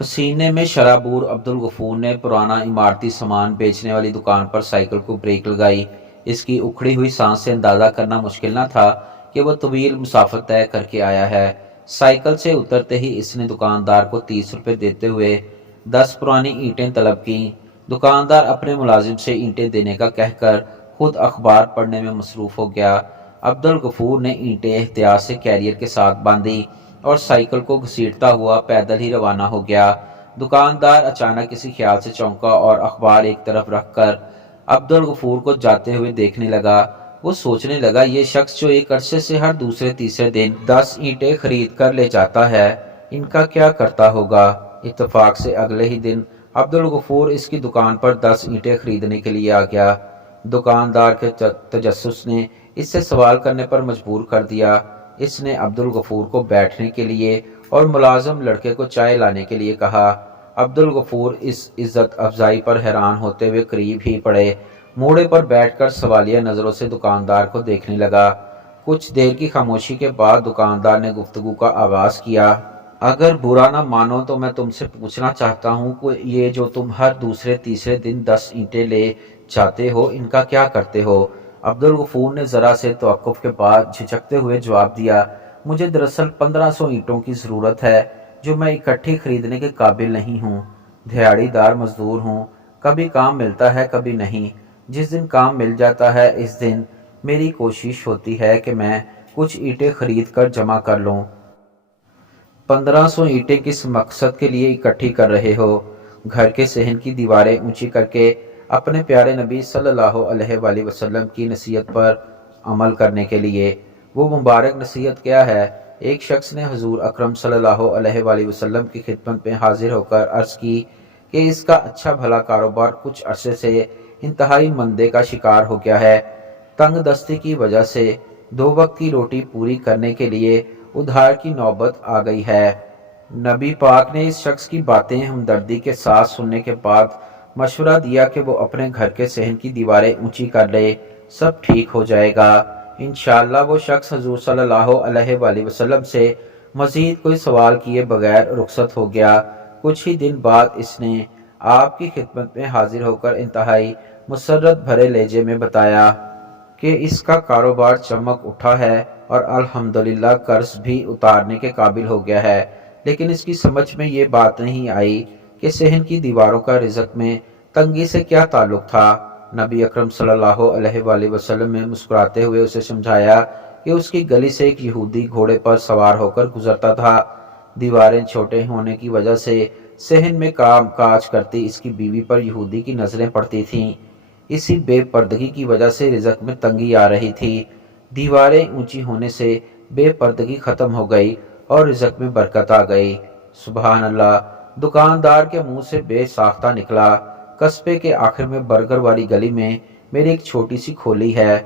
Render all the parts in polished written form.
पसीने में शराबूर अब्दुल गफूर ने पुराना इमारती सामान बेचने वाली दुकान पर साइकिल को ब्रेक लगाई। इसकी उखड़ी हुई सांस से अंदाजा करना मुश्किल न था कि वह तवील मुसाफत तय करके आया है। साइकिल से उतरते ही इसने दुकानदार को 30 रुपये देते हुए 10 पुरानी ईंटें तलब की। दुकानदार अपने मुलाजिम से ईंटें देने का कहकर खुद अखबार पढ़ने में मसरूफ हो गया। अब्दुल गफूर ने ईंटें एहतियात से कैरियर के साथ बांधी और साइकिल को घसीटता हुआ पैदल ही रवाना हो गया। दुकानदार अचानक किसी ख्याल से चौंका और अखबार एक तरफ रखकर अब्दुल गफूर को जाते हुए देखने लगा। वो सोचने लगा, ये शख्स जो एक अरसे से हर दूसरे तीसरे दिन 10 ईंटें खरीद कर ले जाता है, इनका क्या करता होगा। इत्तेफाक से अगले ही दिन अब्दुल गफूर इसकी दुकान पर 10 ईंटें खरीदने के लिए आ गया। दुकानदार के तजस्सुस ने इससे सवाल करने पर मजबूर कर दिया। इसने अब्दुल गफूर को बैठने के लिए और मुलाजिम लड़के को चाय लाने के लिए कहा। अब्दुल गफूर इस इज्जत अफजाई पर हैरान होते हुए करीब ही पड़े मोड़े पर बैठकर सवालिया नज़रों से दुकानदार को देखने लगा। कुछ देर की खामोशी के बाद दुकानदार ने गुफ्तगू का आगाज किया। अगर बुरा ना मानो तो मैं तुमसे पूछना चाहता हूँ कि ये जो तुम हर दूसरे तीसरे दिन 10 ईंटें ले जाते हो, इनका क्या करते हो। अब्दुल गफूर ने ज़रा से तवक्कुफ के बाद झिझकते हुए जवाब दिया, मुझे दरअसल 1500 ईंटों की ज़रूरत है जो मैं इकट्ठी खरीदने के काबिल नहीं हूँ। दिहाड़ीदार मजदूर हूँ, कभी काम मिलता है कभी नहीं। जिस दिन काम मिल जाता है इस दिन मेरी कोशिश होती है कि मैं कुछ ईंटें खरीद कर जमा कर लूँ। 1500 ईंटें किस मकसद के लिए इकट्ठी कर रहे हो। घर के सहन की दीवारें ऊंची करके अपने प्यारे नबी सल्लल्लाहु अलैहि वसल्लम की नसीहत पर अमल करने के लिए। वो मुबारक नसीहत क्या है। एक शख्स ने हुजूर अकरम सल्लल्लाहु अलैहि वसल्लम की खिदमत में हाजिर होकर अर्ज़ की कि इसका अच्छा भला कारोबार कुछ अरसे से इंतहाई मंदे का शिकार हो गया है। तंग दस्ती की वजह से 2 वक्त की रोटी पूरी करने के लिए उधार की नौबत आ गई है। नबी पाक ने इस शख्स की बातें हमदर्दी के साथ सुनने के बाद मशवरा दिया कि वो अपने घर के सहन की दीवारें ऊंची कर ले, सब ठीक हो जाएगा। इंशाअल्लाह वो शख्स हुजूर सल्लल्लाहु अलैहि वसल्लम से मजीद कोई सवाल किए बगैर रुखसत हो गया। कुछ ही दिन बाद इसने आपकी खिदमत में हाजिर होकर इंतहाई मुसर्रत भरे लहजे में बताया कि इसका कारोबार चमक उठा है और अल्हम्दुलिल्लाह कर्ज भी उतारने के काबिल हो गया है। लेकिन इसकी समझ में ये बात नहीं आई कि सहन की दीवारों का रिज़्क में तंगी से क्या ताल्लुक था। नबी अकरम सल्लल्लाहु अलैहि वसल्लम ने मुस्कुराते हुए उसे समझाया कि उसकी गली से एक यहूदी घोड़े पर सवार होकर गुजरता था। दीवारें छोटे होने की वजह से सहन में काम काज करती इसकी बीवी पर यहूदी की नज़रें पड़ती थीं। इसी बेपर्दगी की वजह से रिज़्क में तंगी आ रही थी। दीवारें ऊंची होने से बेपर्दगी ख़त्म हो गई और रिज़्क में बरकत आ गई। सुबहान अल्लाह। दुकानदार के मुंह से बेसाख्ता निकला, कस्बे के आखिर में बर्गर वाली गली में मेरी एक छोटी सी खोली है।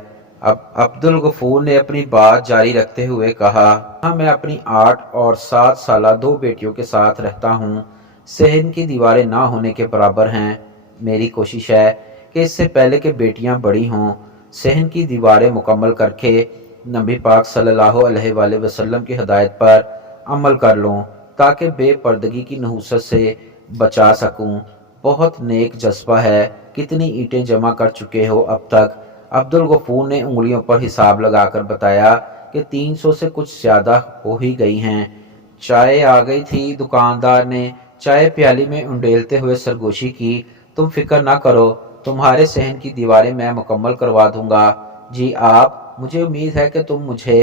अब अब्दुल गफूर ने अपनी बात जारी रखते हुए कहा, हाँ मैं अपनी 8 और 7 साला 2 बेटियों के साथ रहता हूँ। सहन की दीवारें ना होने के बराबर हैं। मेरी कोशिश है कि इससे पहले कि बेटियां बड़ी हों सहन की दीवारें मुकम्मल करके नबी पाक सल्लल्लाहु अलैहि वसल्लम की हिदायत पर अमल कर लूँ ताकि बेपर्दगी की नहूसत से बचा सकूँ। बहुत नेक जज्बा है। कितनी ईंटें जमा कर चुके हो अब तक। अब्दुल गफूर ने उंगलियों पर हिसाब लगाकर बताया कि 300 से कुछ ज़्यादा हो ही गई हैं। चाय आ गई थी। दुकानदार ने चाय प्याली में उंडेलते हुए सरगोशी की। तुम फिक्र ना करो, तुम्हारे सहन की दीवारें मैं मुकम्मल करवा दूंगा। जी आप, मुझे उम्मीद है कि तुम मुझे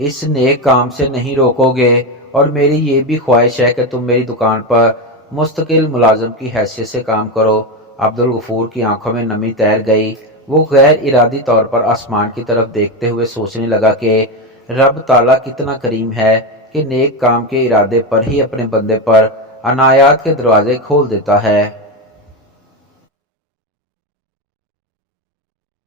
इस नेक काम से नहीं रोकोगे और मेरी ये भी ख्वाहिश है कि तुम मेरी दुकान पर मुस्तकिल मुलाजिम की हैसियत से काम करो। अब्दुल गफूर की आंखों में नमी तैर गई। वो गैर इरादी तौर पर आसमान की तरफ देखते हुए सोचने लगा कि रब ताला कितना करीम है कि नेक काम के इरादे पर ही अपने बंदे पर अनायात के दरवाजे खोल देता है।